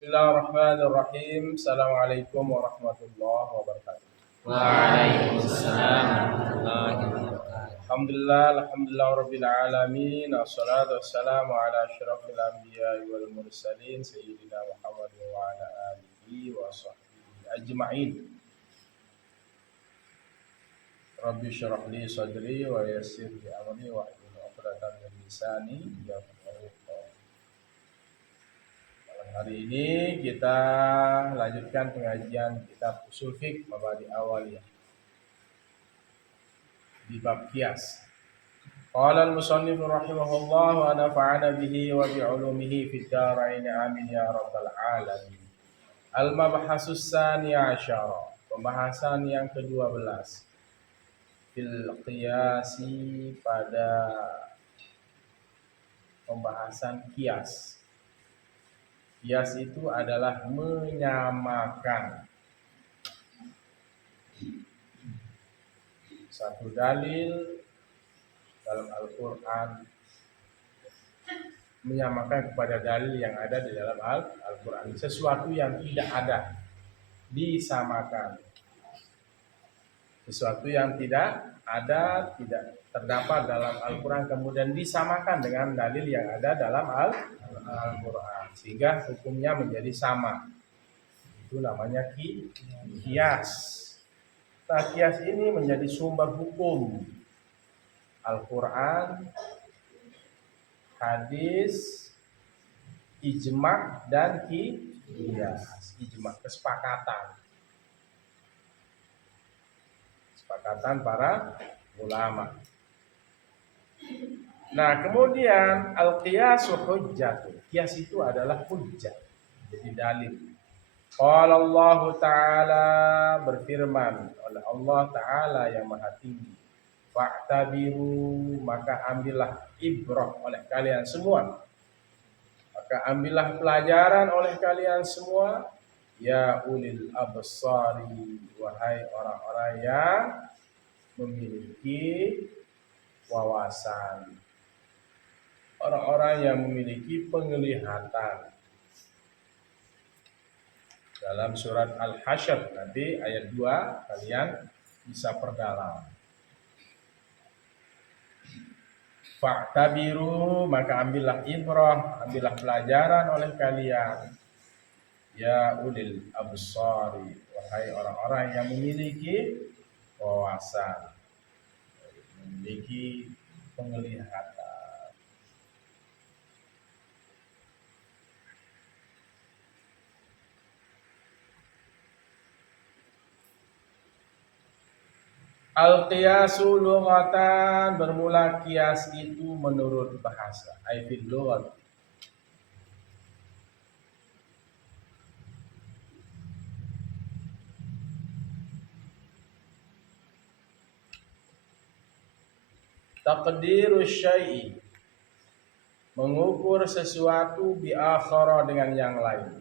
Bismillahirrahmanirrahim. Assalamualaikum warahmatullahi wabarakatuh. Waalaikumsalam warahmatullahi wabarakatuh. Alhamdulillah rabbil alamin. Wassalatu wassalamu ala asyrafil anbiya'i wal mursalin sayyidina Muhammad wa ala alihi wa sahbihi ajma'in. Rabbi syrah li sadri wa yassir li amri wa hlul 'uqdatam min lisani yafqahu qawli. Hari ini kita lanjutkan pengajian kitab Ushul Fiqh Mabadi Awaliyah di bab qiyas. Qala al-musannif rahimahullah wa nafa'ana bihi wa bi 'ulumihi fid dharain amin ya rabbal alamin. Al-mabhasus tsani asyara, pembahasan yang ke-12 fil qiyasi, pada pembahasan qiyas. Qiyas itu adalah menyamakan satu dalil dalam Al-Quran, menyamakan kepada dalil yang ada di dalam Al-Quran. Sesuatu yang tidak ada disamakan. Sesuatu yang tidak ada, tidak terdapat dalam Al-Quran, kemudian disamakan dengan dalil yang ada dalam Al-Quran, sehingga hukumnya menjadi sama. Itu namanya qiyas. Nah, qiyas ini menjadi sumber hukum Al-Quran, hadis, ijma' dan qiyas. Ijma' kesepakatan para ulama. Nah, kemudian al-qiyasu hujjatun. Qiyas itu adalah hujjah, jadi dalil. Qala Allah Ta'ala, berfirman oleh Allah Ta'ala yang maha tinggi, fa'tabiru, maka ambillah ibrah oleh kalian semua. Maka ambillah pelajaran oleh kalian semua, ya ulil absari, wahai orang-orang yang memiliki wawasan, orang-orang yang memiliki penglihatan. Dalam surat Al-Hasyr nanti ayat 2 kalian bisa perdalam. Fa'tabiru, maka ambillah ibrah, ambillah pelajaran oleh kalian, ya ulil absari, wahai orang-orang yang memiliki wawasan, memiliki penglihatan. Al-qiyasu lughatan, bermula qiyas itu menurut bahasa. Ai fil lughat. Taqdiru syai'i, mengukur sesuatu bi akhara dengan yang lain.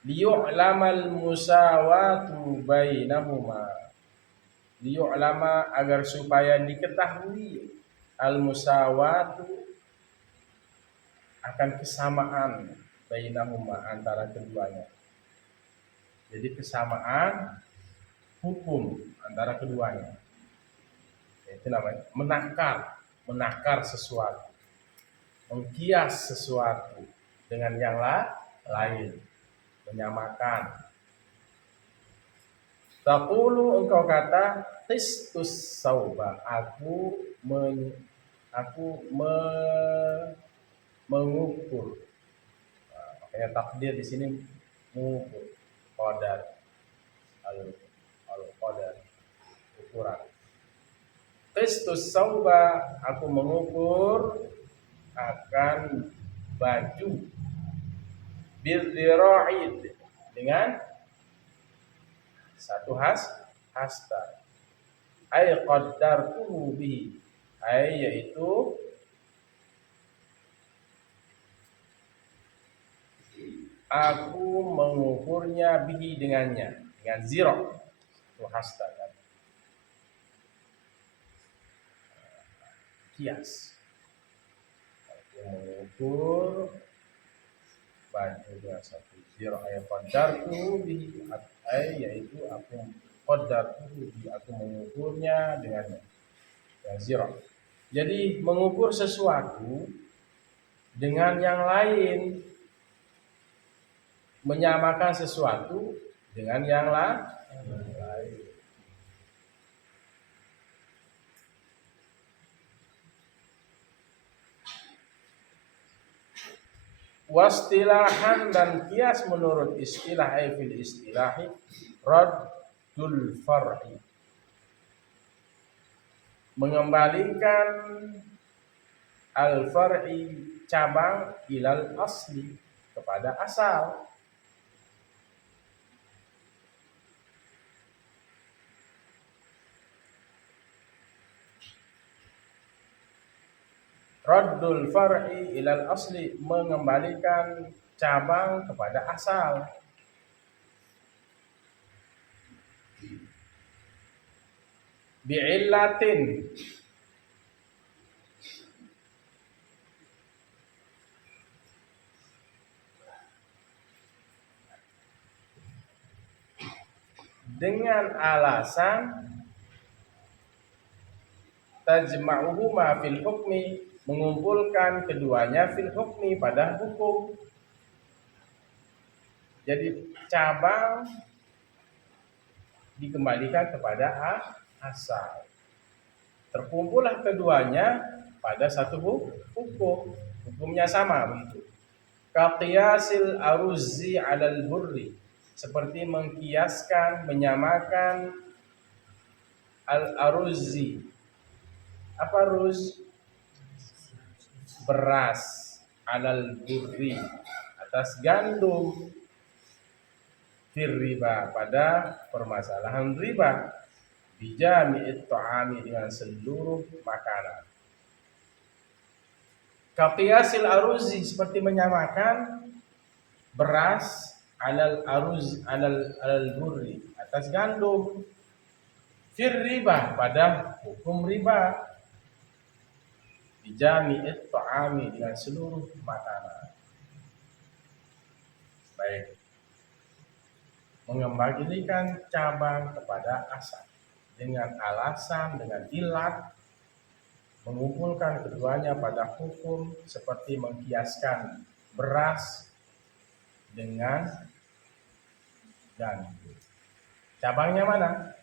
Liyu'lamal musawatu bainahuma, liyu'lama, agar supaya diketahui, al musawatu, akan kesamaan, bainahuma, antara keduanya. Jadi kesamaan hukum antara keduanya. Itu namanya menakar sesuatu, mengkias sesuatu dengan yang lain, menyamakan. Taqulu, engkau kata, qistus sauba, aku mengukur. Nah, makanya takdir di sini mengukur, qadar, al-qadar, ukuran. Qistus sauba, aku mengukur akan baju, bidzira'id, dengan satu hasta. Ay qaddartuhu bihi, ay yaitu aku mengukurnya bihi, dengannya, dengan zira, itu hasta kan. Qiyas. mengukur bajunya satu zira qadartu bihi yaitu aku qadartu bihi aku mengukurnya dengannya ya zira. Jadi mengukur sesuatu dengan yang lain, menyamakan sesuatu dengan yang lain. Wastilahan dan kias menurut istilah fil istilahi raddul far'i, mengembalikan al far'i cabang ilal asli kepada asal. Raddul far'i ilal asli, mengembalikan cabang kepada asal. Bi'illatin, dengan alasan tajma'uhuma fil hukmi, mengumpulkan keduanya fil hukmi pada hukum. Jadi cabang dikembalikan kepada asal. Terkumpullah keduanya pada satu hukum. Hukumnya sama begitu. Kaqiyasil aruzzi 'alal burri, seperti mengkiaskan, menyamakan al-aruzzi. Apa ruz? Beras, 'alal burri, atas gandum, fir riba, pada permasalahan riba, bijami'it ta'ami, dengan seluruh makanan. Kaqiyasil aruzzi, seperti menyamakan beras alal burri, atas gandum, fir riba, pada hukum riba, bijami'it ta'ami, dengan seluruh makanan. Baik, mengembalikan cabang kepada asal dengan alasan, dengan ilat, mengumpulkan keduanya pada hukum, seperti mengkiaskan beras dengan gandum. Cabangnya mana?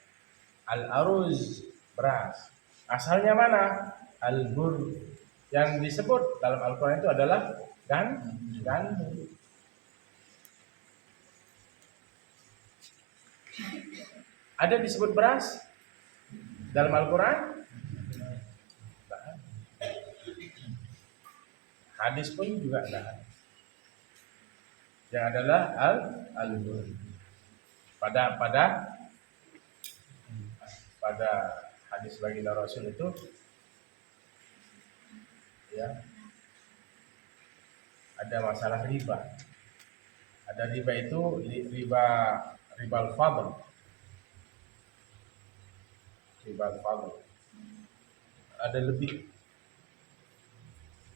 Al-aruz, beras. Asalnya mana? Al-bur. Yang disebut dalam Al-Quran itu adalah gandum. Ada disebut beras dalam Al-Quran? Hadis pun juga ada. Yang adalah al-bur. Pada hadis baginda Rasul itu ya, ada masalah riba. Ada riba itu riba al-fadl. Riba al-fadl. Ada lebih.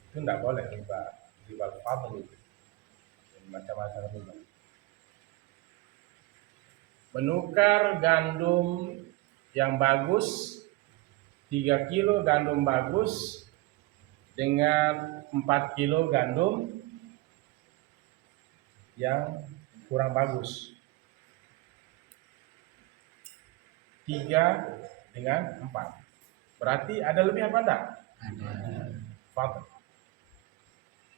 Itu enggak boleh riba al-fadl itu. Macam-macam riba. Menukar gandum yang bagus, 3 kilo gandum bagus dengan 4 kilo gandum yang kurang bagus. 3 dengan 4. Berarti ada lebih apa enggak? Ada.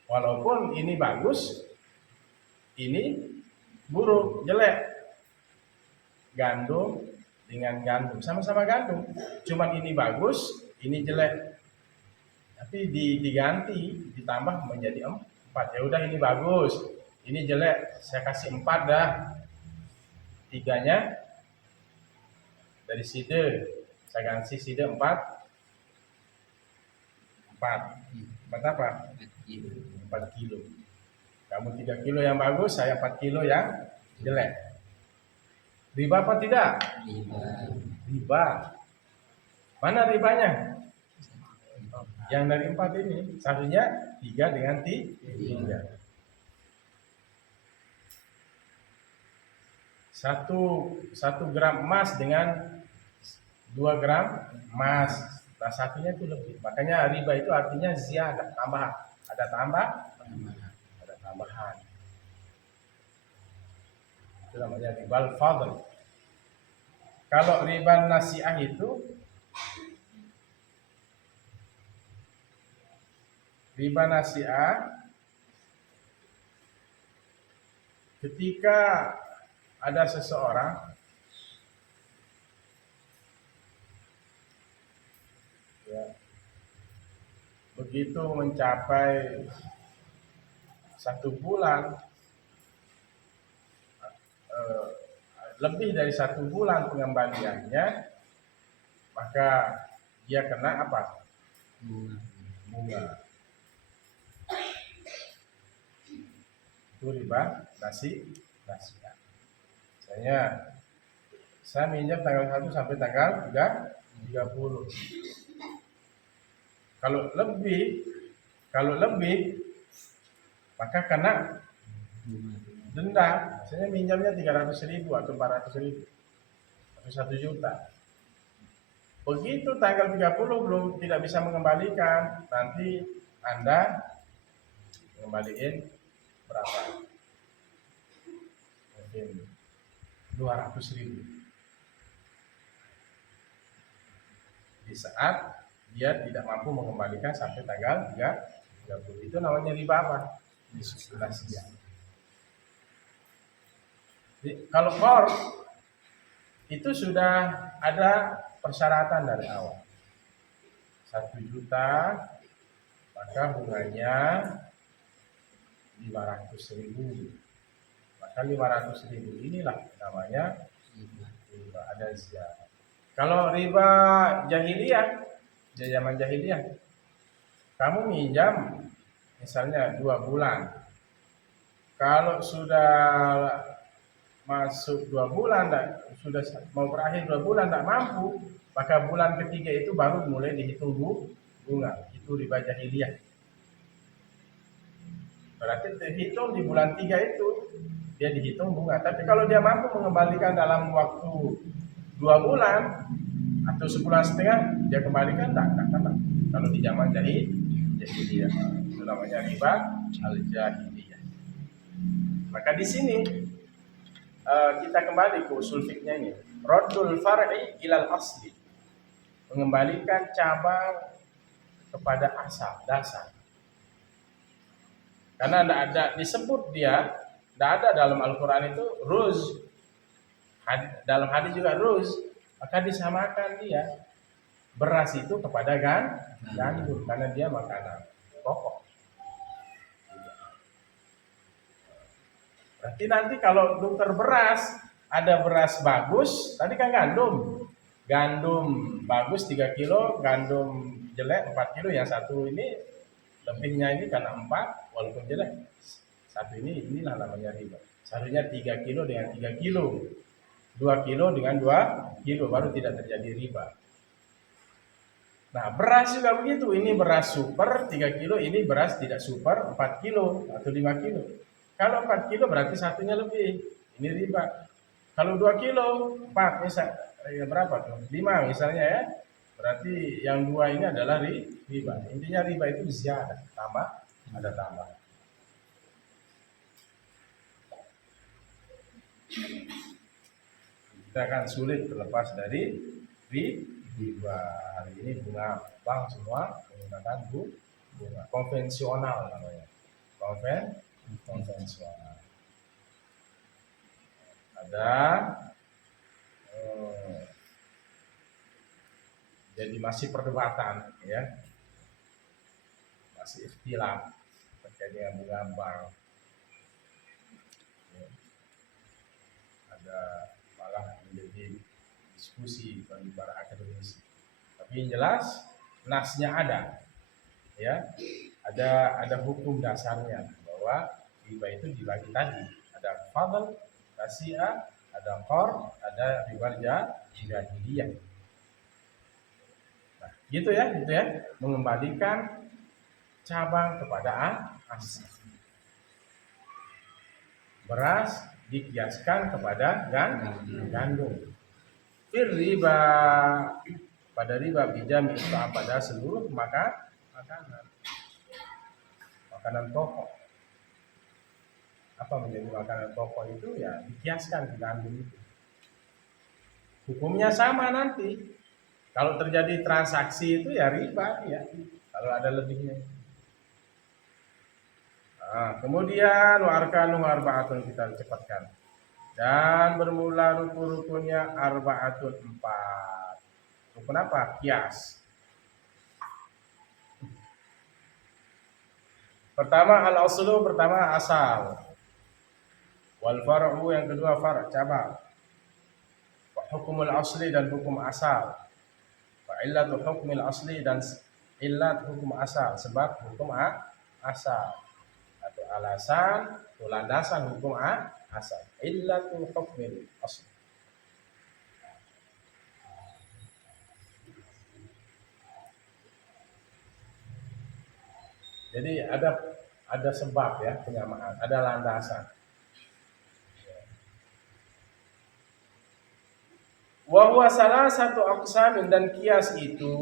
Walaupun ini bagus, ini buruk, jelek. Gandum dengan gandum, sama-sama gandum, cuman ini bagus, ini jelek. Tapi diganti, ditambah menjadi 4. Ya udah, ini bagus, ini jelek, saya kasih 4 dah. 3-nya dari side, saya kasih side 4 apa? 4 kilo. Kamu 3 kilo yang bagus, saya 4 kilo yang jelek. Riba apa tidak? Riba. Mana ribanya? Yang dari 4 ini satunya 3 dengan 3. Satu gram emas dengan 2 gram emas. Nah, satunya itu lebih. Makanya riba itu artinya ziyadah, tambahan. Ada tambahan. Itu namanya ribal fadl. Kalau riba nasi'ah itu ketika ada seseorang ya, begitu mencapai 1 bulan, lebih dari 1 bulan pengembaliannya, maka dia kena apa? Bunga. Itu riba nasi'ah. Saya minjam tanggal 1 sampai tanggal 30. Kalau lebih maka kena denda. Misalnya minjamnya 300.000 atau 400.000 atau 1 juta. Begitu tanggal 30 tidak bisa mengembalikan, nanti Anda mengembalikan berapa? Mungkin 200.000. Di saat dia tidak mampu mengembalikan sampai tanggal 30. Itu namanya riba apa? Nasi'ah. Kalau qard itu sudah ada persyaratan dari awal. 1 juta, maka bunganya 500.000. Maka 500.000 inilah namanya riba, ada ziyadah. Kalau riba jahiliyah, zaman jahiliyah, kamu minjam misalnya 2 bulan. Kalau sudah masuk 2 bulan, sudah mau berakhir 2 bulan tidak mampu, maka bulan ketiga itu baru mulai dihitung bunga. Itu riba jahiliyah. Berarti dihitung di bulan 3 itu dia dihitung bunga. Tapi kalau dia mampu mengembalikan dalam waktu 2 bulan atau 1,5 bulan, dia kembalikan tak. Kalau di zaman jahiliyah itu namanya riba al-jahiliyah. Maka di sini kita kembali ke usul fikihnya ini. Raddul far'i ilal asli. Mengembalikan cabang kepada asal, dasar. Karena tidak ada disebut dia, tidak ada dalam Al-Quran itu ruz. Dalam hadis juga ruz. Maka disamakan dia beras itu kepada gandum karena dia makanan pokok. Berarti nanti kalau dokter beras, ada beras bagus, tadi kan gandum bagus 3 kilo, gandum jelek 4 kilo, yang satu ini lebihnya ini karena 4 walaupun jelek. Satu inilah namanya riba. Seharusnya 3 kilo dengan 3 kilo, 2 kilo dengan 2 kilo baru tidak terjadi riba. Nah, beras juga begitu. Ini beras super 3 kilo, ini beras tidak super 4 kilo atau 5 kilo. Kalau 4 kilo berarti satunya lebih. Ini riba. Kalau 2 kilo, 4 misalnya, berapa tuh? 5 misalnya ya. Berarti yang 2 ini adalah riba. Intinya riba itu ziyadah, ada tambah. Kita akan sulit terlepas dari riba. Hari ini bunga bank semua menggunakan bunga konvensional namanya. Konvensional. Ada jadi masih perdebatan ya. Masih ikhtilaf terkait dengan bunga bank. Ya. Ada malah menjadi diskusi bagi para akademisi. Tapi yang jelas nasnya ada, ya, ada hukum dasarnya bahwa riba itu dibagi tadi. Ada fadl, nasi'ah, ada qard, ada riba jahiliyah. Nah, Gitu ya, mengembalikan cabang kepada asal. Beras dikiaskan kepada gandum. Fir riba, pada riba bijam itu pada seluruh makanan pokok. Apa menjadi makanan pokok itu ya dikiaskan ke gandum itu. Hukumnya sama nanti. Kalau terjadi transaksi itu ya riba ya. Kalau ada lebihnya. Nah, kemudian arkanu arba'atun, kita cepatkan. Dan bermula rukun-rukunnya arba'atun 4. Rukun apa? Kias. Pertama al-aslu, pertama asal. Wal far'u, yang kedua far', cabang. Wa hukumul asli, dan hukum asal. Wa illatu hukmil asli, dan illat hukum asal, sebab hukum asal. Atau alasan, atau landasan hukum asal. Illatu hukmil asli. Jadi ada sebab ya penyamaan, ada landasan. Wahwa salah satu aqsamin, dan kias itu,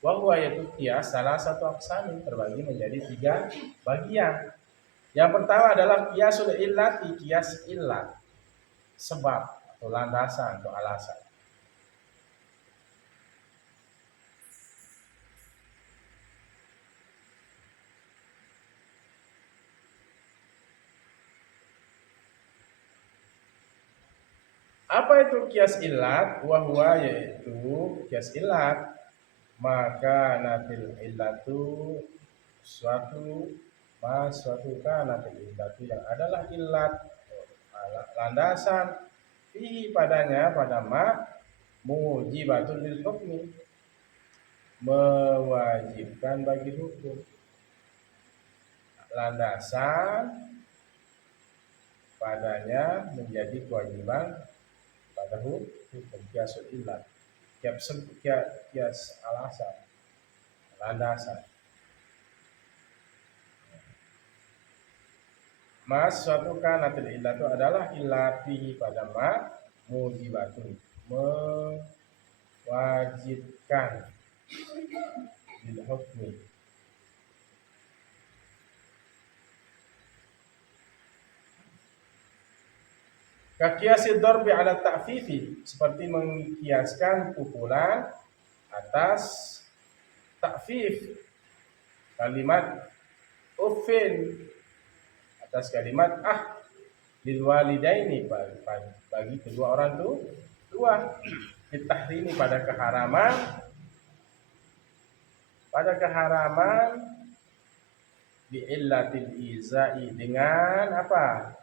wahwa yaitu kias salah satu aqsamin, terbagi menjadi 3 bagian. Yang pertama adalah kiasul illati, kias illat, sebab atau landasan atau alasan. Apa itu kias illat? Wahwa yaitu kias illat, maka natil illatu suatu natil illatu, yang adalah illat landasan fihi padanya, pada ma mujibatul lil hukmi, mewajibkan bagi hukum. Landasan padanya menjadi kewajiban pada hukum. Kiasul illat, kias alasan, landasan. Mas suatu kanatil illat itu adalah illati pada ma mujibatun, mewajibkan bil hukmi. Kakiasid darbi ala ta'fifi, seperti mengkiaskan pukulan atas ta'fif, kalimat uffin, atas kalimat lil walidaini, bagi kedua orang tua, ditahrimi, pada keharaman bi'illatil izai, dengan apa?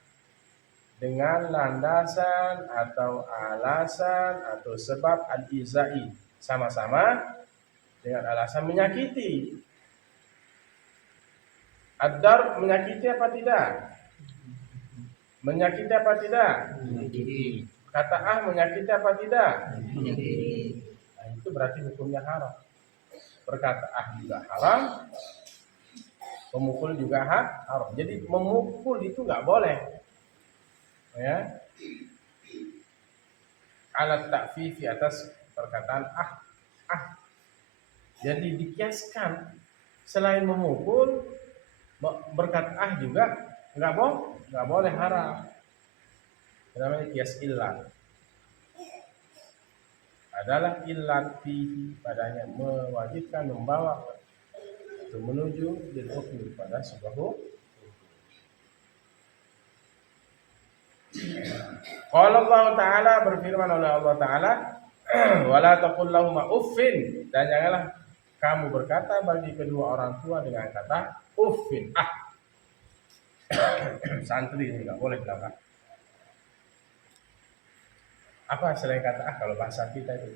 Dengan landasan atau alasan atau sebab al-izai, sama-sama dengan alasan menyakiti. Ad-dar menyakiti apa tidak? Menyakiti apa tidak? Menyakiti. Kata menyakiti apa tidak? Menyakiti. Nah, itu berarti hukumnya haram. Berkata juga haram, memukul juga haram. Jadi memukul itu nggak boleh. Ya, alat ta'fifi, atas perkataan jadi dikiaskan, selain memukul berkata juga nggak boleh, haram. Namanya kias illat, adalah illat fihi, padanya mewajibkan, membawa atau menuju lil hukmi, pada sebuah hukum. Qala Allah Ta'ala, berfirman oleh Allah Ta'ala, wala taqul lahum uffin, dan janganlah kamu berkata bagi kedua orang tua dengan kata uffin. Santri ini nggak boleh bilang apa selain kata kalau bahasa kita itu?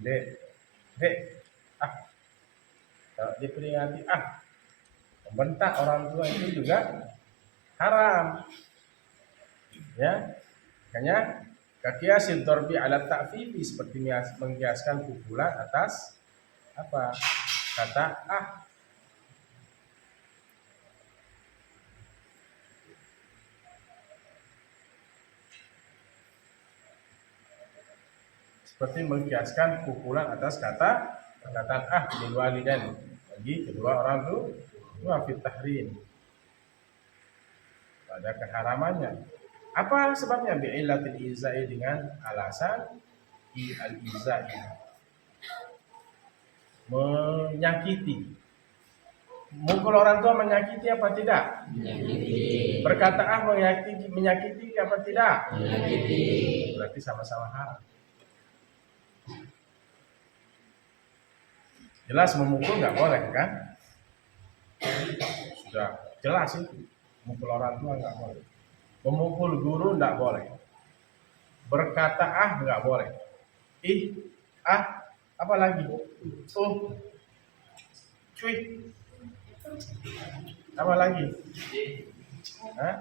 Dek, kalau diperingati membentak orang tua itu juga haram. Ya, makanya Kaqiyasil darbi ala ta'fifi, seperti mengkiaskan pukulan atas apa? Kata ah. Seperti mengkiaskan pukulan atas perkataan ah lil walidain, bagi kedua orang tua, fit tahrim, pada keharamannya. Apa sebabnya? Bi'illatil izai, dengan alasan al-izai, menyakiti. Mukul orang tua menyakiti apa tidak? Menyakiti. Berkata ah menyakiti apa tidak? Menyakiti. Berarti sama-sama haram. Jelas memukul nggak boleh kan? Sudah jelas itu. Memukul orang tua nggak boleh. Memukul guru nggak boleh. Berkata ah nggak boleh. Ih, ah, apa lagi? Cuy, apa lagi? Hah?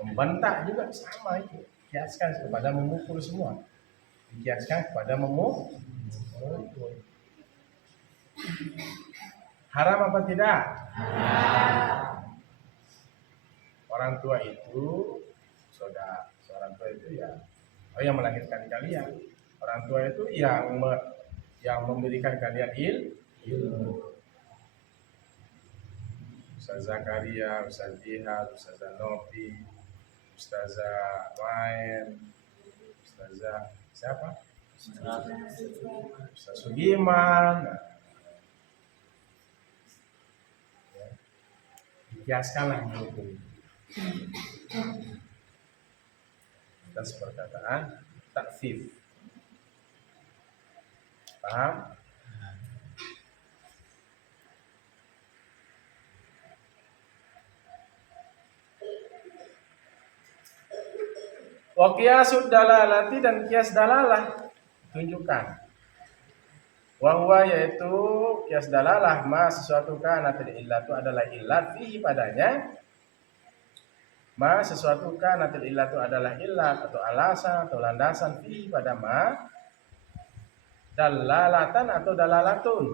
Membentak juga sama itu. Kiaskan kepada memukul semua. Dikiaskan kepada memukul. Haram apa tidak? Haram. Orang tua itu orang tua itu ya yang melahirkan kalian. Orang tua itu yang memberikan kalian ilmu. Ustaz Zakaria, Ustaz Jihad, Ustaz Nopi, Ustazah Main, Ustazah siapa? Ustaz Sugiman. Dikiaskanlah hukum atas perkataan takfif. Paham? Wa qiyasud dalalati, dan kias dalalah, tunjukkan. Wa huwa, yaitu kias dalalah, ma sesuatu kanatil illatu adalah illat fihi padanya. Ma sesuatu kanatil illatu adalah illat atau alasan atau landasan fihi pada ma, dalalatan atau dalalatun.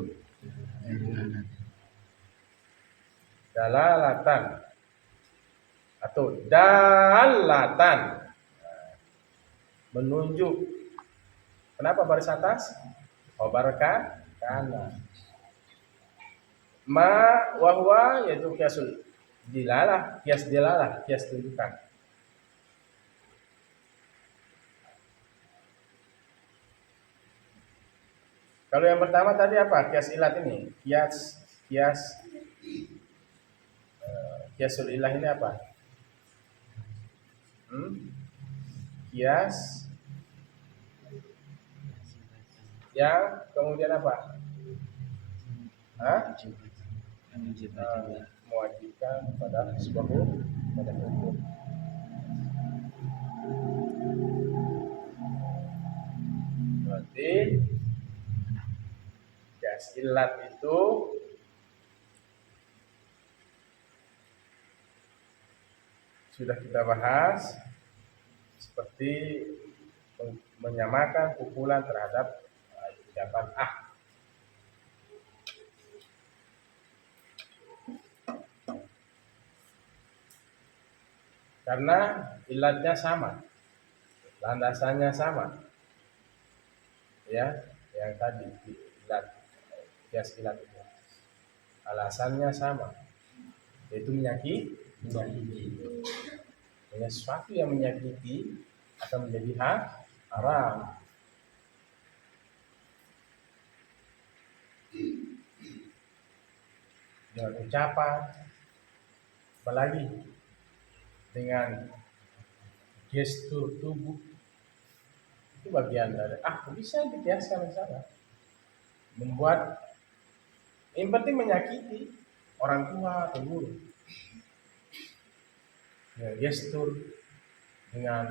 Dalalatan atau dalatan, menunjuk. Kenapa baris atas? Obarkan karena ma wahwa, yaitu kiasul dilalah, kias dilalah, kias tunjukkan. Kalau yang pertama tadi apa? Kias ilat ini. Kiasul ilah ini apa? Kias yang kemudian apa? Mewajibkan pada sebuah hukum. Berarti kias ilat itu sudah kita bahas, seperti menyamakan pukulan terhadap ucapan ah. Karena ilatnya sama, landasannya sama, ya, yang tadi ilat, kias ilat itu alasannya sama, yaitu menyakiti. Sesuatu yang menyakiti akan menjadi haram. Dengan ucapan, apalagi dengan gestur tubuh, itu bagian dari bisa dikiaskan misalnya. Membuat, yang penting menyakiti orang tua atau guru. Dengan gestur, dengan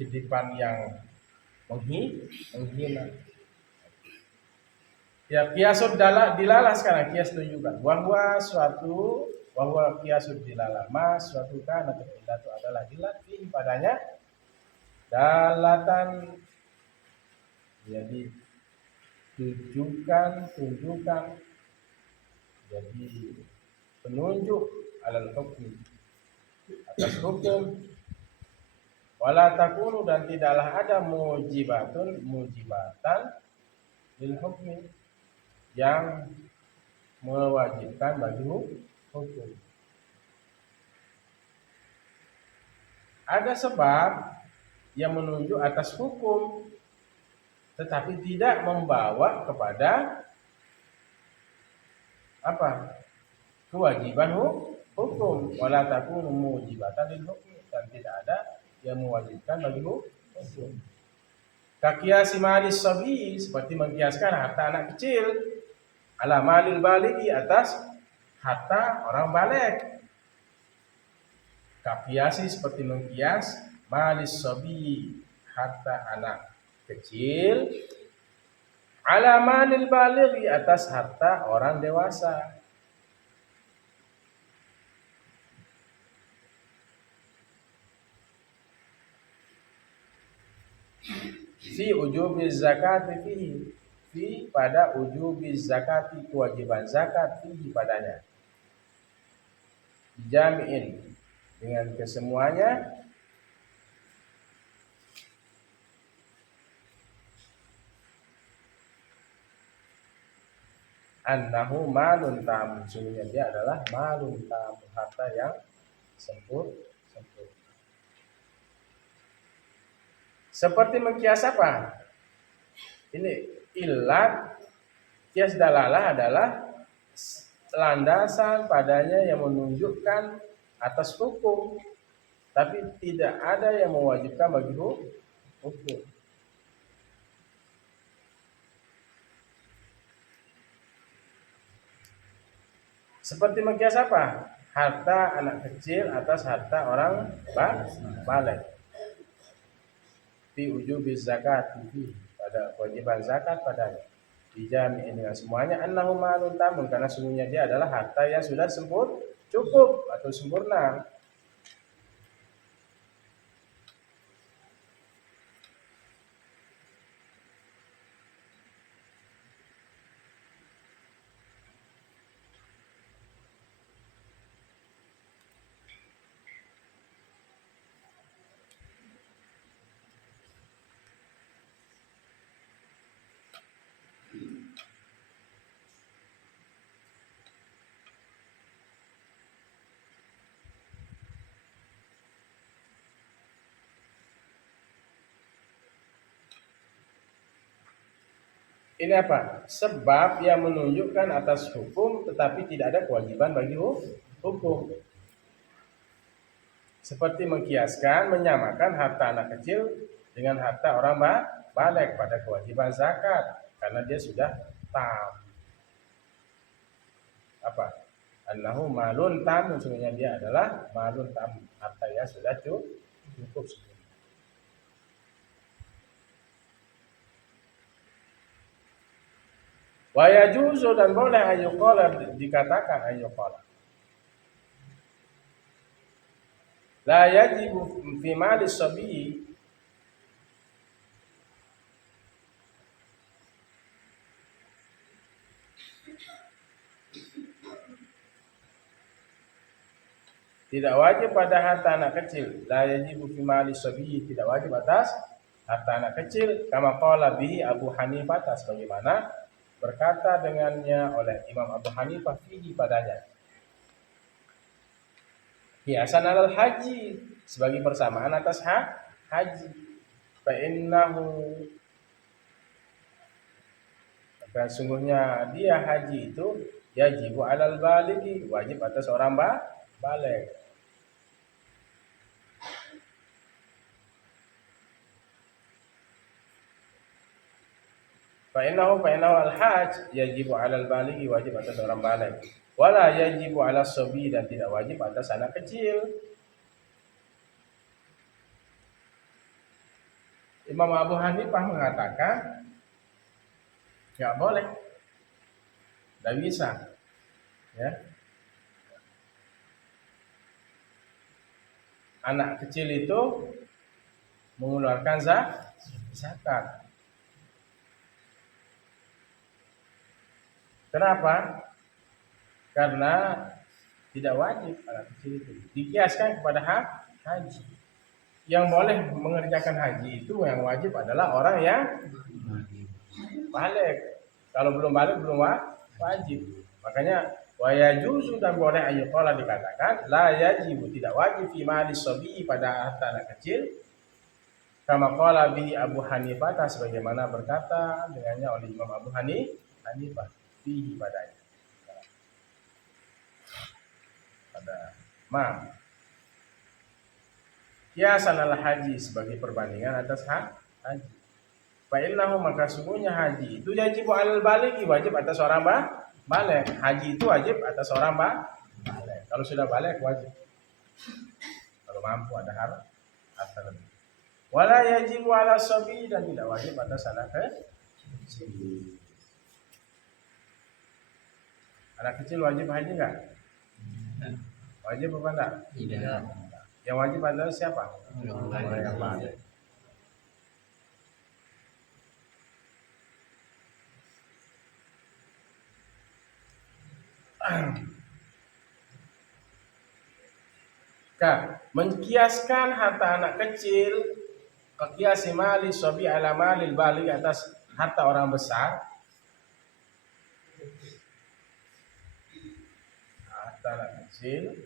kedipan yang menghina. Ya, kiasud dilalah sekarang, kias tunjukkan. Bahwa suatu bahwa qiyasul dilalah mas suatu kana itu adalah ilat fihi padanya dalatan, jadi tunjukkan, jadi penunjuk alal hukmi atas hukum, wala takunu dan tidaklah ada mujibatan lil hukmi yang mewajibkan bagi hukum. Ada sebab yang menunjuk atas hukum tetapi tidak membawa kepada apa? Kewajiban hukum. Wala takunu mujibatan lil hukmi dan tidak ada yang mewajibkan bagi hukum. Kakiasi malis sabi seperti mengkiaskan harta anak kecil ala malil baligi atas harta orang balik. Kakiasi seperti mengkias malis sabi harta anak kecil ala malil baligi atas harta orang dewasa. Fi ujubi zakati fi pada ujubi zakati kewajiban zakat fihi padanya. Jami'in dengan kesemuanya annahu malun tam, sungguhnya dia adalah malun tam, harta yang sempurna. Seperti mengkias apa? Ini ilat kias dalalah adalah landasan padanya yang menunjukkan atas hukum, tapi tidak ada yang mewajibkan bagi hukum. Seperti mengkias apa? Harta anak kecil atas harta orang balik. Fi ujubi zakat pada kewajiban zakat padanya. Dijami'in dengan semuanya annahu malun tamun, karena sungguhnya dia adalah harta yang sudah cukup atau sempurna. Ini apa? Sebab yang menunjukkan atas hukum tetapi tidak ada kewajiban bagi hukum. Seperti mengkiaskan, menyamakan harta anak kecil dengan harta orang balik pada kewajiban zakat karena dia sudah tam. Apa? Annahu malun tam, sesungguhnya dia adalah malun tam, harta yang sudah cukup. Wa yajuzu dan boleh ayyuqala, dikatakan ayyuqala. La yajibu fi mali sabi tidak wajib pada harta anak kecil. La yajibu fi mali sabi, tidak wajib atas harta anak kecil. Kama qala bihi Abu Hanifah, sebagaimana berkata dengannya oleh Imam Abu Hanifah fihi padanya. Kiasan alal haji, sebagai persamaan atas haji. Fa innahu, maka sungguhnya dia haji itu yajibu alal baligi, wajib atas orang balik. Fa innahu al-hajj yajibu alal baligi, wajib atas orang balik. Wala yajibu alas sabi, dan tidak wajib atas anak kecil. Imam Abu Hanifah mengatakan nggak boleh, nggak bisa, ya. anak kecil itu mengeluarkan zakat. Kenapa? Karena tidak wajib anak kecil itu. Dikiaskan kepada haji. Yang boleh mengerjakan haji itu yang wajib adalah orang yang balik. Kalau belum balik belum wajib. Makanya wa yajuzu dan boleh ayyuqala dikatakan la yajibu tidak wajib fi mali sabi pada harta anak kecil kama qala bi Abu Hanifah sebagaimana berkata dengannya oleh Imam Abu Hanifah fihi padanya. Pada kiasan al haji sebagai perbandingan atas haji. Fa innahu maka sungguhnya haji itu wajib alal balighi wajib atas orang balik. Haji itu wajib atas orang balik. Kalau sudah balik wajib. Kalau mampu ada harta lebih. Wala yajibu ala sabi dan tidak wajib atas anak kecil. Anak kecil wajib haji enggak? Wajib apa enggak? Tidak. Yang wajib adalah siapa? Orang yang balik. Mengkiaskan harta anak kecil kiasi mali sobi ala malil balik atas harta orang besar. Harta anak kecil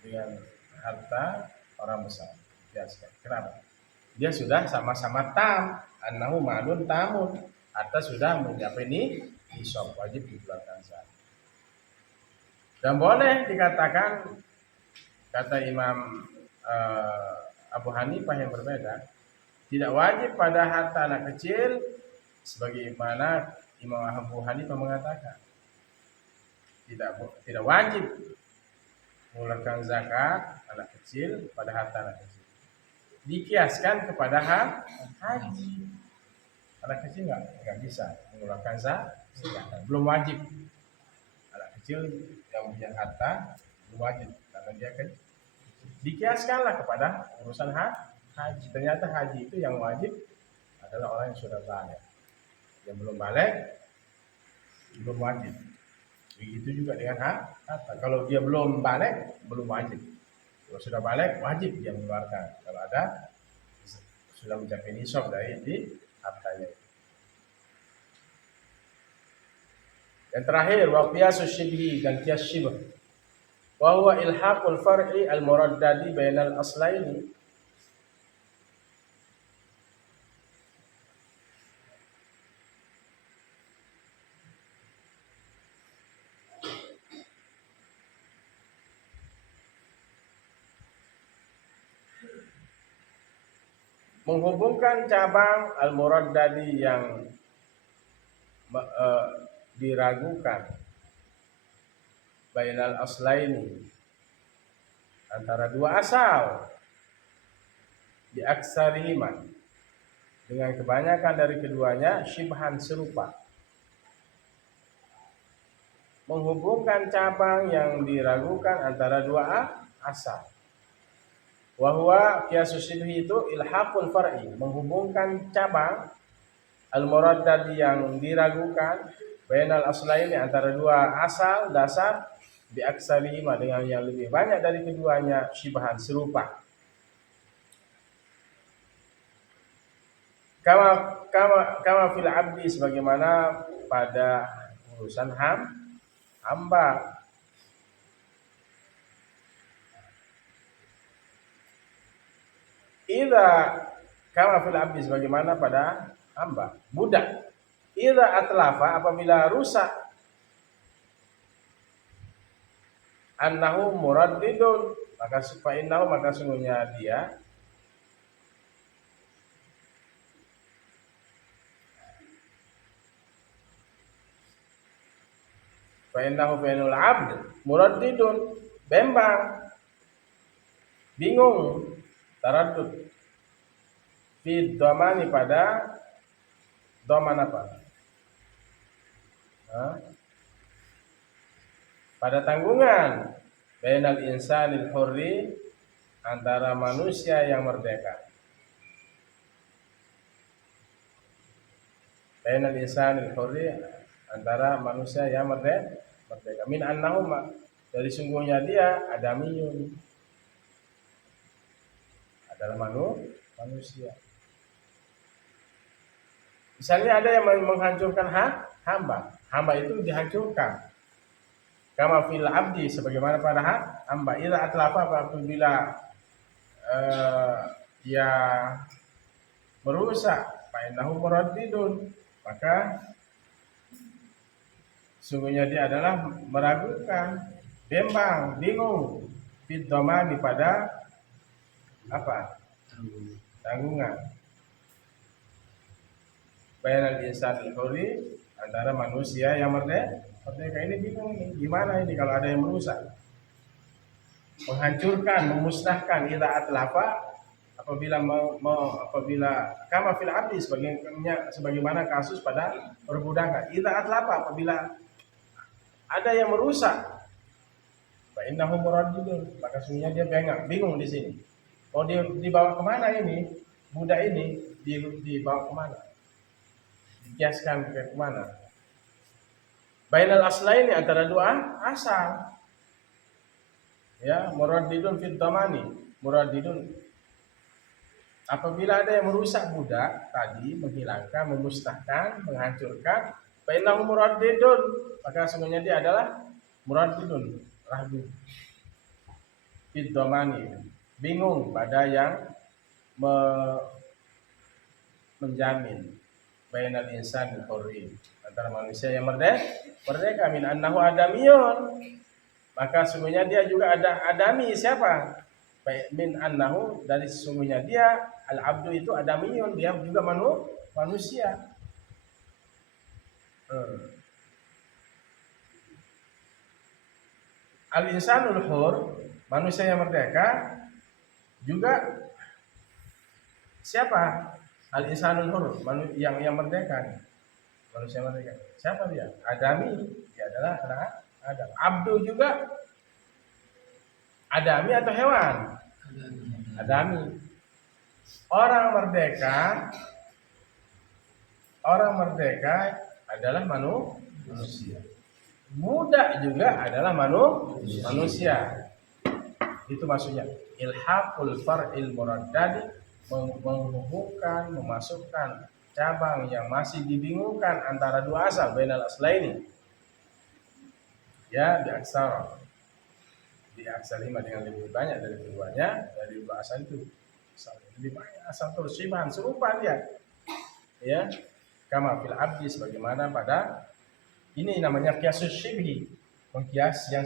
dengan harta orang besar kiaskan. Kenapa? Dia sudah sama-sama annahu malun tamun. Harta sudah mencapai nisab wajib dikeluarkan zakat. Dan boleh dikatakan kata Imam Abu Hanifah yang berbeda, tidak wajib pada harta anak kecil sebagaimana Imam Abu Hanifah mengatakan tidak wajib mengeluarkan zakat anak kecil pada harta anak kecil. Dikiaskan kepada haji. Anak kecil nggak bisa mengeluarkan zakat, belum wajib. Anak kecil yang punya harta belum wajib karena dia kan dikiaskanlah kepada urusan haji. Ternyata haji itu yang wajib adalah orang yang sudah balik. Yang belum balik belum wajib. Begitu juga dengan harta. Kalau dia belum balik belum wajib. Kalau sudah balik wajib dia mengeluarkan. Kalau ada sudah mencapai nisab dari hartanya. Yang terakhir wa qiyasus syibhi dan qiyas syibh. Wa huwa ilhaqul far'i al-muraddadi bainal aslaini. Menghubungkan cabang al-muraddadi yang diragukan bainal aslaini antara dua asal di aksarihima dengan kebanyakan dari keduanya syibhan serupa. Menghubungkan cabang yang diragukan antara dua asal. Wa huwa qiyasus syibhi itu ilhaqul far'i, menghubungkan cabang al-muraddad yang diragukan bainal aslaini antara dua asal dasar bi aksarihima dengan yang lebih banyak dari keduanya syibhan serupa. Kama fil abdi sebagaimana pada urusan hamba. Idza kama fil abdi sebagaimana pada hamba, budak. Idza atlafa apabila rusak annahu muraddidun maka sungguhnya dia fa innahu fi'lul 'abd muraddidun bembang bingung taraddud fi dhamani pada dhaman apa? Pada tanggungan bainal insanil hurri antara manusia yang merdeka. Bainal insanil hurri, antara manusia yang merdeka. Min annahu, dari sungguhnya dia adamiyun, adalah manusia. Misalnya ada yang menghancurkan hamba itu dihancurkan. Kama fil abdi, sebagaimana pada hamba. Idza atlafa, apabila ia merusak, fa innahu muraddidun, maka sungguhnya dia adalah meragukan, bimbang, bingung, fid dhamani, pada apa? Tanggungan. Bainal insanil hurri, antara manusia yang merdeka ini bingung nih, gimana ini kalau ada yang merusak, menghancurkan, memusnahkan. Idza atlafa, apabila apabila kama fil abdi, sebagaimana kasus pada perbudakan. Idza atlafa, apabila ada yang merusak, fa innahu muraddidun, maka sungguhnya dia bingung di sini. Oh, dia dibawa kemana ini? Budak ini dibawa kemana? Dikiaskan ke kemana? Bainal aslaini, antara dua asal. Ya, muraddidun fid dhamani, muraddidun apabila ada yang merusak budak tadi, menghilangkan, memusnahkan, menghancurkan, fa innahu muraddidun, maka sungguhnya dia adalah muraddidun, ragu, fid dhamani, bingung pada yang menjamin. Bainal insanil hurri, antara manusia yang merdeka. Min annahu adamiyun, maka sungguhnya dia juga ada adami. Siapa? Min annahu, dari sesungguhnya dia, al abdu itu adamiyun, dia juga manusia. Al insanul hur, manusia yang merdeka, juga siapa? Al insanul hur, yang merdeka, manusia merdeka. Siapa dia? Adami, dia adalah anak Adam. Abdu juga adami atau hewan? Adami. Orang merdeka adalah manusia. Budak juga adalah manusia. Itu maksudnya ilhaqul far'il muraddadi, menghubungkan, memasukkan cabang yang masih dibingungkan antara dua asal, bainal aslaini. Ya, di aksar 5 dengan lebih banyak dari keduanya, dari dua asal itu. Lebih banyak asal terus, siman, serupa dia. Ya, kama fil abdi, sebagaimana pada ini namanya qiyasus syibhi, mengkias yang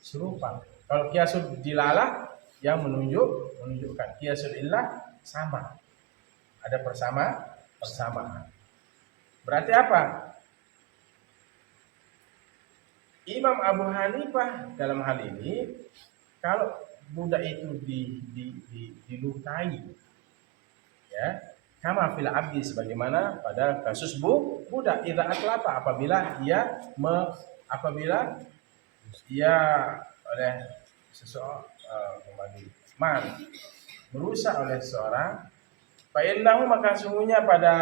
serupa. Kalau qiyasul dilalah, yang menunjukkan. Qiyasul illah, sama, ada persamaan. Berarti apa? Imam Abu Hanifah dalam hal ini, kalau budak itu dilukai, ya, kama fil abdi, sebagaimana pada kasus budak. Idza atlafa, apabila ia oleh seseorang merusak oleh seseorang, fa innahu, maka sungguhnya pada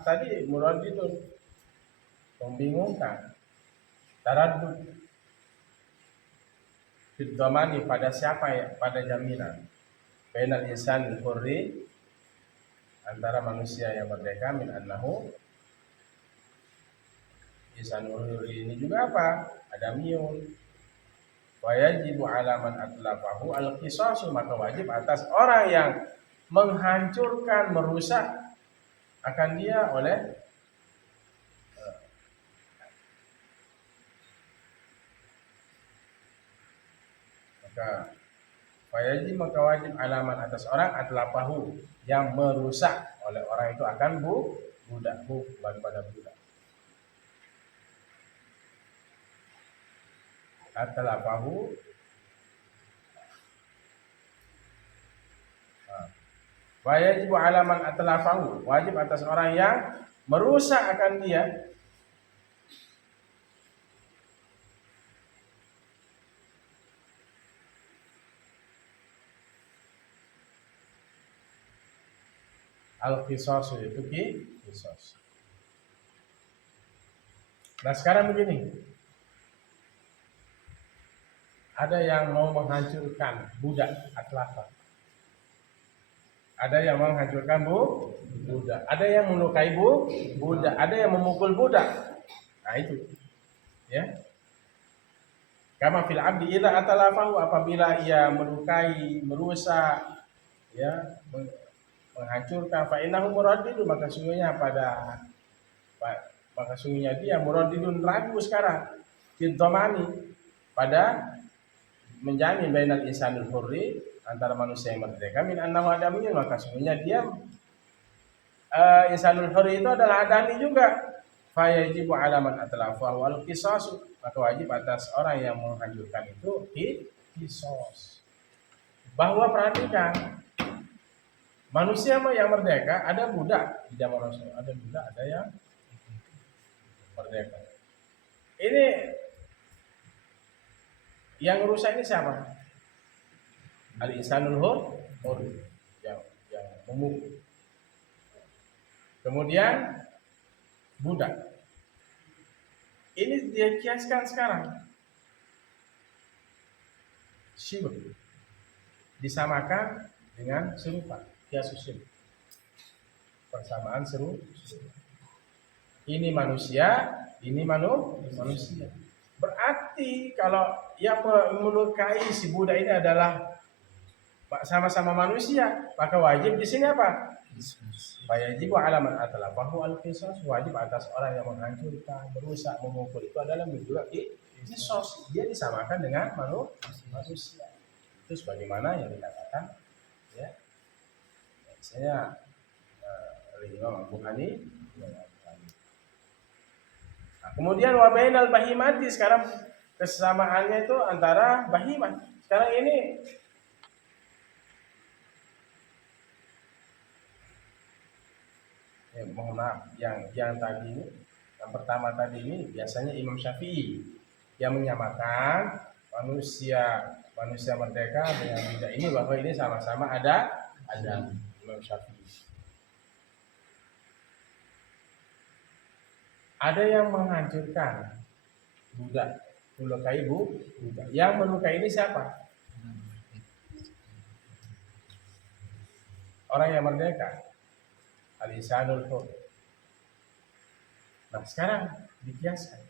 tadi muraddidun, membingungkan, taraddud, fid dhamani, pada siapa ya? Pada jaminan. Bainal insanil hurri, antara manusia yang merdeka. Min annahu, insanul hurri ini juga apa? Adamiyun. Wa yajibu ala man atlafahu al-qisasu, maka wajib atas orang yang menghancurkan, merusak, akan dia oleh maka wajib alaman atas orang atlafahu, yang merusak oleh orang itu, akan budak pada budak. Atlafahu, wajib alaman atlafahu, wajib atas orang yang merusak akan dia, Al-qisas itu qisas. Nah sekarang begini, ada yang mau menghancurkan budak atlapa, ada yang menghancurkan budak, ada yang melukai budak, ada yang memukul budak. Nah itu, ya. Kama fil abdi idza atalafahu, apabila ia melukai, merusak, ya, menghancurkan, fa innahu muraddidun, maka sungguhnya maka sungguhnya dia muraddidun, ragu sekarang, fidhamani, pada menjamin bainal insanul hurri, antara manusia yang merdeka, min annahu adamiyun, maka sungguhnya dia insanul hurri itu adalah adami juga. Fa yajibu ala man atlafa wal qisas, maka wajib atas orang yang menghancurkan itu qisas. Bahwa perhatikan, manusia yang merdeka, ada budak di zaman Rasul, ada budak, ada yang merdeka. Ini yang rusak ini siapa? Al-insanul hurri, yang memukul. Kemudian budak. Ini dia kiaskan sekarang. Syibh disamakan dengan serupa, kiasus syibh. Persamaan serupa. Ini manusia, ini manusia. Berarti kalau yang melukai si budak ini adalah sama-sama manusia, maka wajib di sini apa? Wajib ala man atlafahu al-qisas, wajib atas orang yang menghancurkan, merusak, memukul, itu adalah juga qisas. Dia disamakan dengan manusia. Itu sebagaimana yang dikatakan, ya. Misalnya Imam Abu Hanifah. Nah, kemudian wa bainal bahimati, sekarang kesamaannya itu antara bahimah. Sekarang ini mohon maaf, yang tadi ini, yang pertama tadi ini biasanya Imam Syafi'i yang menyamakan manusia merdeka dengan budak ini, bahwa ini sama-sama ada Imam Syafi'i. Ada yang menghancurkan budak, melukai budak. Yang melukai ini siapa? Orang yang merdeka, al-insanul hurri. Nah sekarang dikiaskan,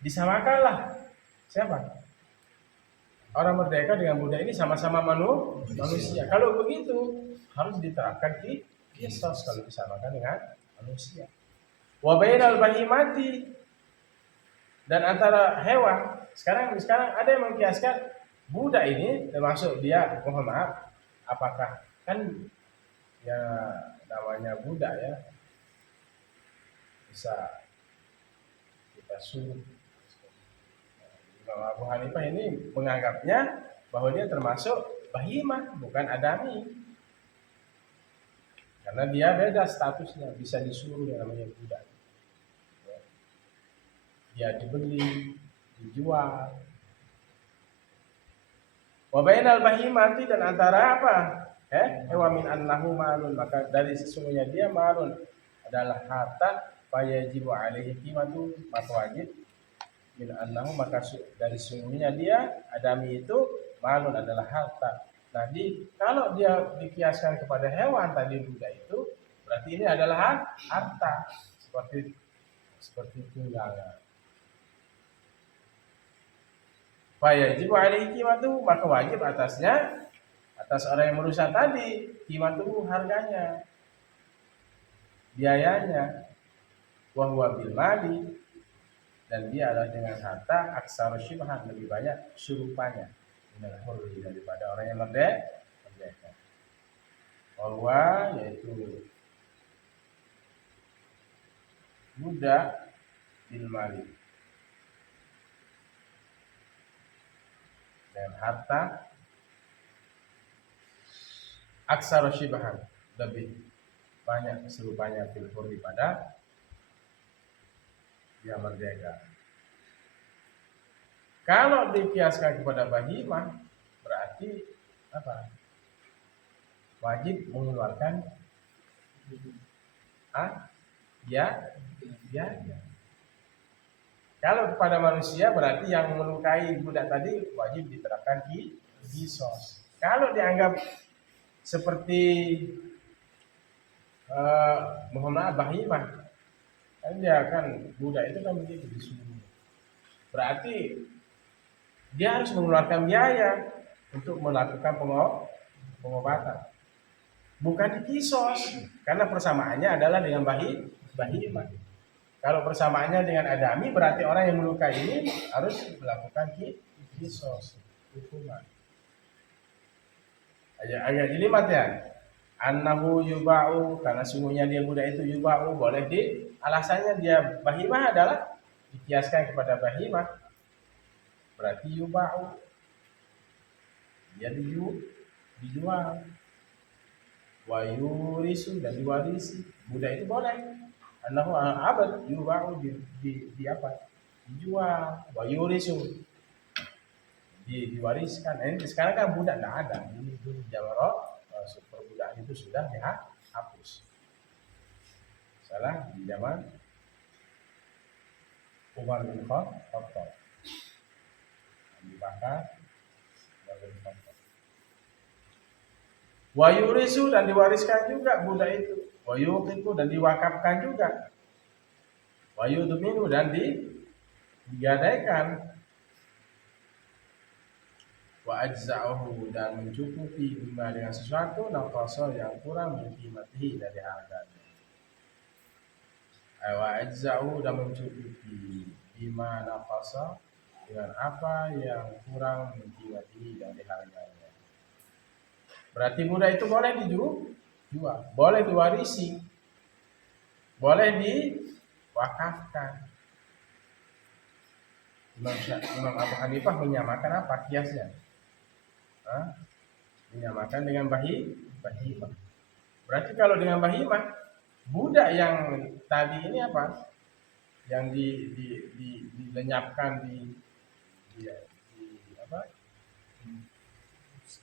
disamakanlah siapa? Orang merdeka dengan budak ini sama-sama manusia. Kalau begitu harus diterapkan qisas kalau disamakan dengan manusia. Wa bainal bahimati, dan antara hewan. Sekarang ada yang mengkiaskan budak ini termasuk dia, mohon maaf, apakah kan ya namanya budak ya, bisa kita suruh. Imam Abu Hanifah ini menganggapnya bahwa dia termasuk bahimah, bukan adami, karena dia beda statusnya, bisa disuruh yang namanya budak. Dia dibeli, dijual. Wa bainal bahimati, dan antara apa? Wa min annahu malun, maka dari sesungguhnya dia malun adalah harta, fa yajibu alaihi qimatu, maka wajib, min annahu, maka dari sesungguhnya dia adami itu malun adalah harta. Nah, kalau dia dikiaskan kepada hewan tadi budak itu, berarti ini adalah harta, seperti tunggangan. Fa yajibu alaihi qimatu, maka wajib atasnya, atas orang yang merusak tadi, qimatu, harganya, biayanya. Wa huwa bil mali, dan dia adalah dengan harta, aksar syibhan, lebih banyak serupanya, minal hurri, daripada orang yang merdeka. Bahwa yaitu budak bil mali, dan harta, aksar syibhan, lebih banyak serupanya fil hurri, pada dia merdeka. Kalau dikiaskan kepada bahimah, berarti apa? Wajib mengeluarkan Ah, ya, ya. Kalau kepada manusia berarti yang melukai budak tadi wajib diterapkan kisos. Kalau dianggap seperti mohon maaf bahimah, kan dia kan budak itu kan begitu disuruh. Berarti dia harus mengeluarkan biaya untuk melakukan pengobatan. Bukan dikisos, karena persamaannya adalah dengan bahimah. Kalau persamaannya dengan adami berarti orang yang melukai ini harus melakukan kisos, hukuman. Agak jelimat ya. Annahu yuba'u, karena sungguhnya dia budak itu yuba'u, boleh alasannya dia bahimah adalah dikiaskan kepada bahimah. Berarti yuba'u, dia dijual. Wa yurisu, dan diwarisi. Budak itu boleh. Annahu abad yuba'u, di apa? Dijual. Wa yurisu, diwariskan. Ini sekarang kan budak tidak ada. Ini dulu Jawa perbudakan itu sudah dihapus. Salah di zaman Umar bin Khattab. Abu Bakar, Umar bin Khattab. Wa yurisu, dan diwariskan juga budak itu. Wa yuqifu, dan diwakafkan juga. Wa yudminu, dan digadaikan. Wa ajza'uhu, dan mencukupi bima dengan sesuatu naqasa yang kurang mengkimatihi dari harganya. Wa ajza'uhu, dan mencukupi bima naqasa dengan apa yang kurang mengkimatihi dari harganya. Berarti budak itu boleh dijual, boleh diwarisi, boleh diwakafkan. Imam Abu Hanifah menyamakan apa kiasnya? Menyamakan dengan bahimah. Berarti kalau dengan bahimah, budak yang tadi ini apa? Yang dilenyapkan,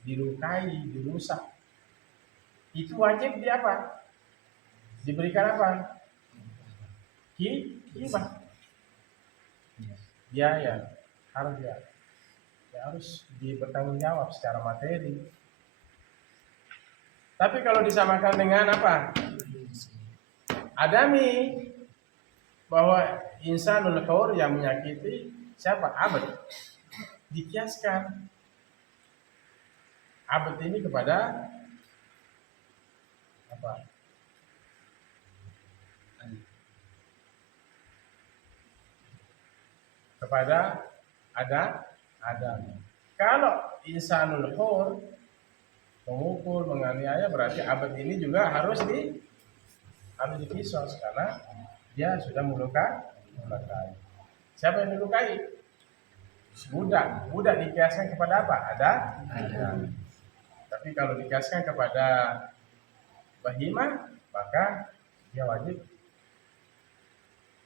dilukai, dirusak, itu wajib di apa? Diberikan apa? Hibah. Ya, harus bertanggung jawab secara materi. Tapi kalau disamakan dengan apa? Adami, bahwa insanul hur yang menyakiti siapa? Abad. Dikiaskan abad ini kepada apa? Kepada Adam. Kalau insanul hur memukul, menganiaya, berarti abad ini juga harus dikisos karena dia sudah melukai. Siapa yang dilukai? Budak dikiaskan kepada apa? Adam. Tapi kalau dikiaskan kepada bahimah, maka dia wajib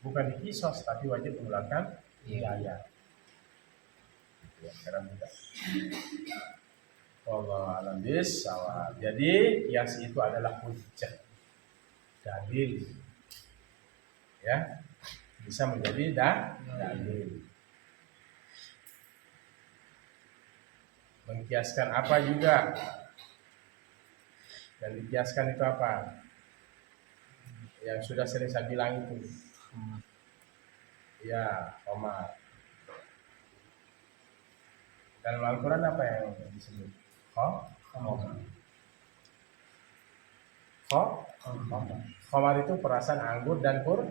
bukan dikisos tapi wajib mengeluarkan biaya. Ya, sekarang tidak. Allah alam bisawab. Jadi kias itu adalah hujjah, dalil, ya, bisa menjadi dalil. Mengkiaskan apa juga, dan dikiaskan itu apa? Yang sudah sering saya bilang itu, ya, Omar. Dalam Al-Quran apa yang disebut? Khamar itu perasan anggur dan kur.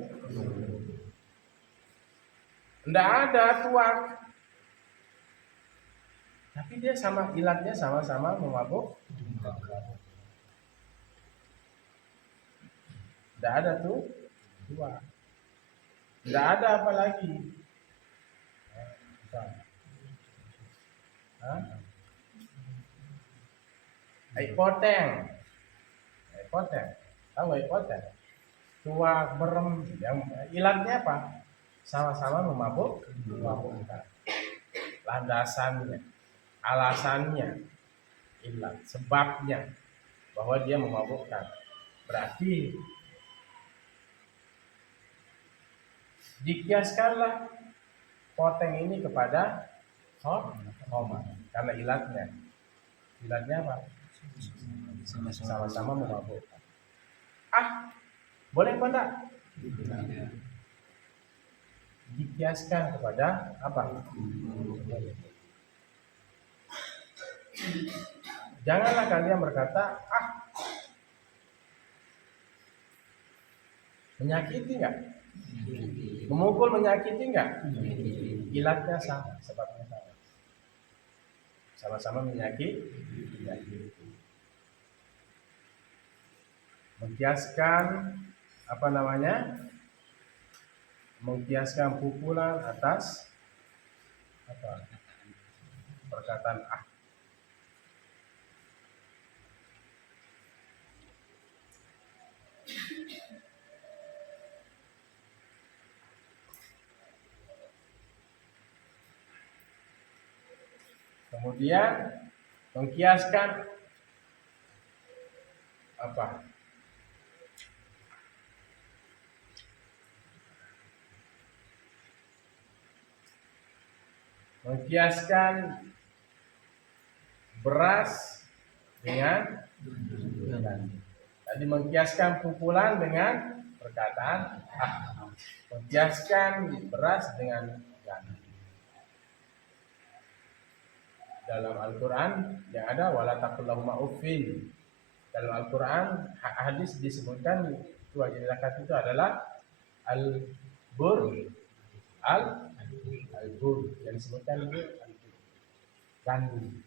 Tidak ada tuak. Tapi dia sama ilatnya sama-sama memabuk. Tidak ada tuak. Tidak ada apa lagi. Ipoteng. Tahu ipoteng? Tuak, berem, yang ilatnya apa? Sama-sama memabukkan. Landasannya, alasannya, ilat, sebabnya bahwa dia memabukkan. Berarti dikiaskanlah poteng ini kepada koma karena ilatnya apa? Sama-sama memabukkan. Boleh apa enggak? Dikiaskan kepada apa? Janganlah kalian berkata, menyakiti enggak? Memukul menyakiti enggak? Ilatnya sama, sebabnya sama. Sama-sama menyakiti. Mengkiaskan apa namanya? Mengkiaskan pukulan atas apa? Perkataan Kemudian mengkiaskan apa? Mengkiaskan beras dengan tadi mengkiaskan pukulan dengan perkataan mengkiaskan beras dengan gandum. Dalam Al-Quran yang ada wala taqul lahuma uffin. Dalam Al-Quran hadis disebutkan dua jenis zakat itu adalah al-bur yang disebutkan itu gandum.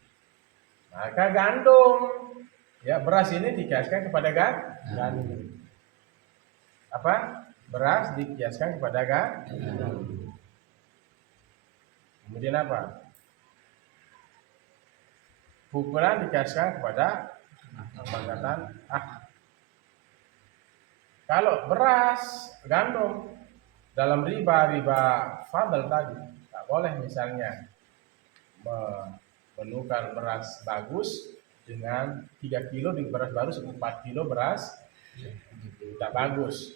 Maka gandum ya beras ini dikiaskan kepada gandum. Apa? Beras dikiaskan kepada gandum. Kemudian apa? Pukulan dikiaskan kepada perkataan Kalau beras, gandum dalam riba fadl tadi tak boleh misalnya menukar beras bagus dengan 3 kilo di beras bagus 4 kilo beras tak bagus.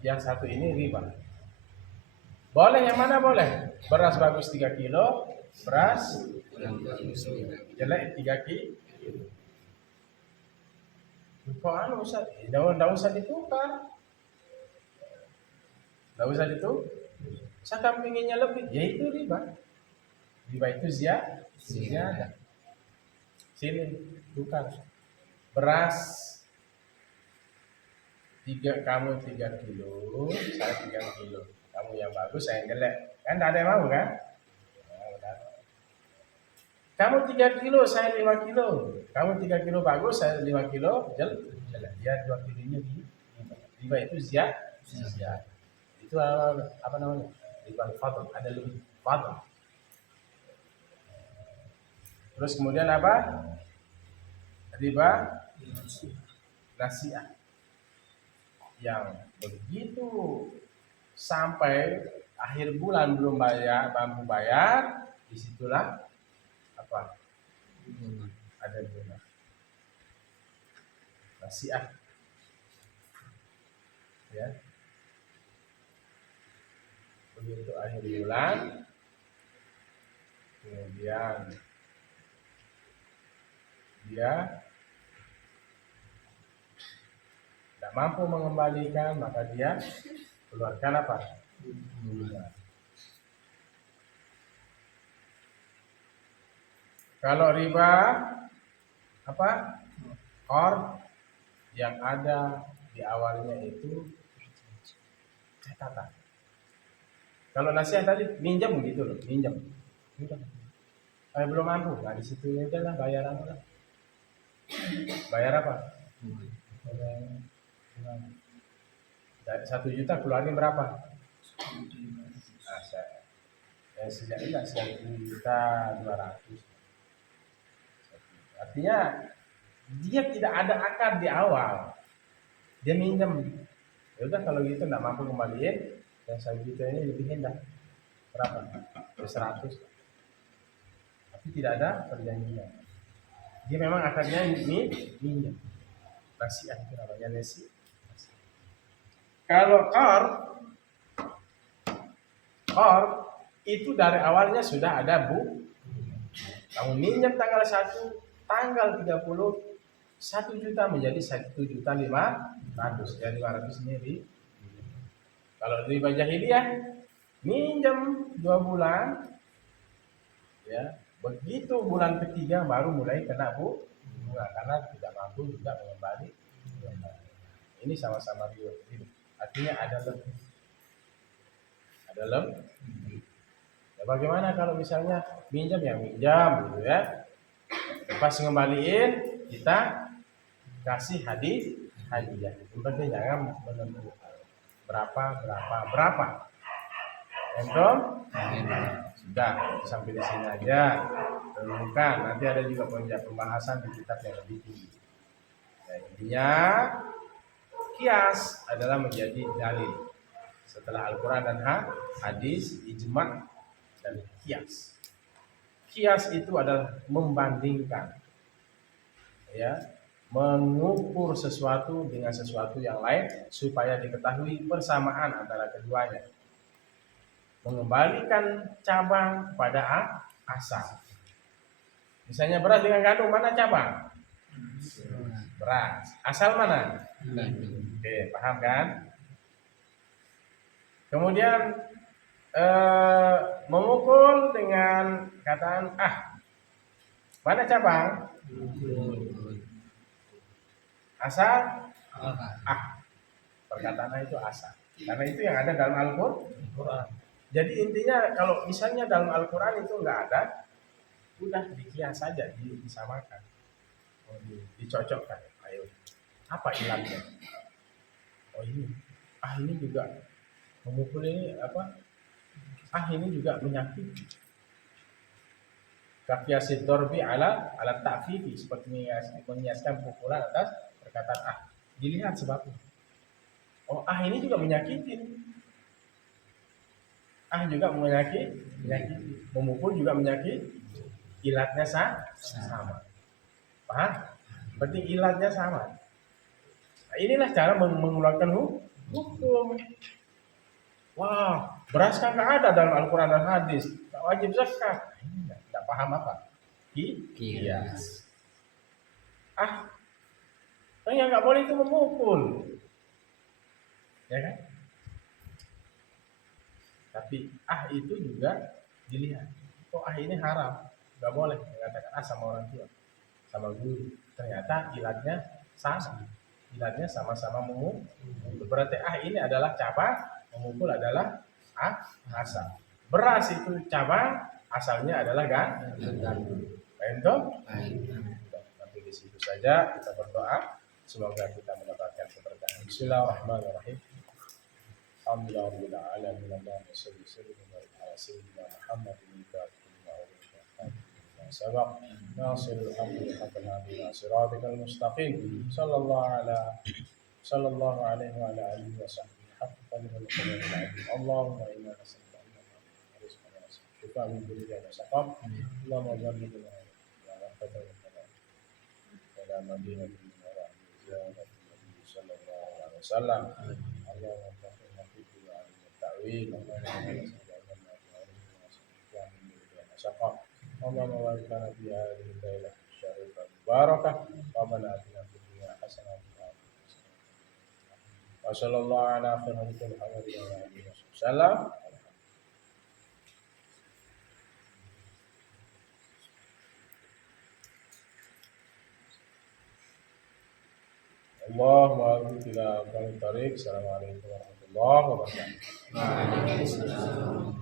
Yang satu ini riba. Boleh yang mana boleh? Beras bagus 3 kilo, beras jelek 3 kilo. Kok usah? Tidak usah ditukar. Tidak usah ditukar. Saya pinginnya lebih, yaitu riba. Riba itu ziyadah. Sini tukar. Beras kamu 3 kilo, saya 3 kilo. Kamu yang bagus, saya yang jelek. Kan tidak ada yang mau kan? Kamu 3 kilo, saya 5 kilo. Kamu 3 kilo bagus, saya 5 kilo jelek. Ya 2 kilonya di riba itu ziyadah. Itu apa namanya? Riba fadl, ada lebih fadl. Terus kemudian apa? Riba nasiah. Yang begitu sampai akhir bulan belum mampu bayar, disitulah apa? Ada bunga. Nasiah. Ya. Begitu akhir bulan, kemudian dia tidak mampu mengembalikan, maka dia keluarkan apa? Kalau riba apa? Yang ada di awalnya itu catatan. Kalau nasihat tadi minjam gitu loh, minjam. Belum mampu, nah di situ aja lah bayar apa lah? Bayar apa? 1 juta keluarin berapa? Sejak ini 1.200.000. Artinya dia tidak ada akar di awal. Dia minjam. Ya udah kalau gitu nggak mampu kembaliin, yang 1 juta ini lebih hendak berapa? 100. Tapi tidak ada perjanjian. Dia memang akarnya minyak. Nasiah itu namanya nasi. Kalau qar itu dari awalnya sudah ada kamu minjem tanggal 1, tanggal 30, 1 juta menjadi 1.500.000. Ya 500 ini kalau riba jahiliyah minjem 2 bulan, ya begitu bulan ketiga baru mulai kena bunga karena tidak mampu juga mengembali. Ini sama-sama riba. Artinya ada lebih. Ya, bagaimana kalau misalnya minjam ya minjam gitu ya. Pas ngembaliin kita kasih hadiah. Yang penting jangan menentukan berapa. Entah? Sudah sampai di sini aja. Renungkan. Nanti ada juga pembahasan di kitab yang lebih tinggi. Nah, intinya kias adalah menjadi dalil setelah Al-Quran dan hadis, ijma' dan kias. Kias itu adalah membandingkan, ya, mengukur sesuatu dengan sesuatu yang lain supaya diketahui persamaan antara keduanya. Mengembalikan cabang pada asal. Misalnya beras dengan gandum, mana cabang? Beras. Asal mana? Oke, paham kan? Kemudian memukul dengan kataan mana cabang? Asal perkataan itu asal. Karena itu yang ada dalam Al-Quran. Jadi intinya kalau misalnya dalam Al-Quran itu enggak ada, udah dikias saja, disamakan, dicocokkan. Ayo, apa ilatnya? Oh ini juga memukul ini apa? Ini juga menyakiti. Kafiyasid dorbi ala ta'fifi, seperti mengiaskan pukulan atas perkataan dilihat sebabnya. Oh ini juga menyakiti. Juga menyakiti. Memukul juga menyakiti. Ilatnya sama. Paham? Berarti ilatnya sama. Nah, inilah cara mengeluarkan hukum. Wah, beras kan nggak ada dalam Al-Quran dan hadis, nggak wajib zakat. Nggak paham apa? Kias. Yang nggak boleh itu memukul, ya kan? Tapi itu juga dilihat. Kok ini haram, nggak boleh mengatakan sama orang tua, sama guru. Ternyata ilatnya sama. Ilatnya sama-sama memukul. Berarti ini adalah cabang, memukul adalah asal. Beras itu cabang, asalnya adalah gandum. Entah? Nanti di situ saja kita berdoa. Semoga kita mendapatkan keberkahan. Bismillahirrahmanirrahim. Alhamdulillahirabbil alamin. Allahumma shalli ala sayyidina Muhammadin sabaq nasirul haqqi haqqan ala siratikal mustaqim. Sallallahu alaihi wa ala alihi wa sahbihi haqqa qadrihi. Allahumma inna nas'aluka rizqan shifaan min kulli da'in saqam. Allahumma jannibna wa qadara ila madinatin sallallahu alaihi wasallam. Allahumma faqihna fi din wa ta'wil. Allahumma barik lana fi hadhihi al-lailah syarifah mubarakah. Rabbana atina fid dunya hasanah wa sallallahu ala khairil Muhammadin wa alihi wasallam. Allahumma ila aqwamit thariq. Assalamualaikum warahmatullahi wabarakatuh. Waalaikumsalam.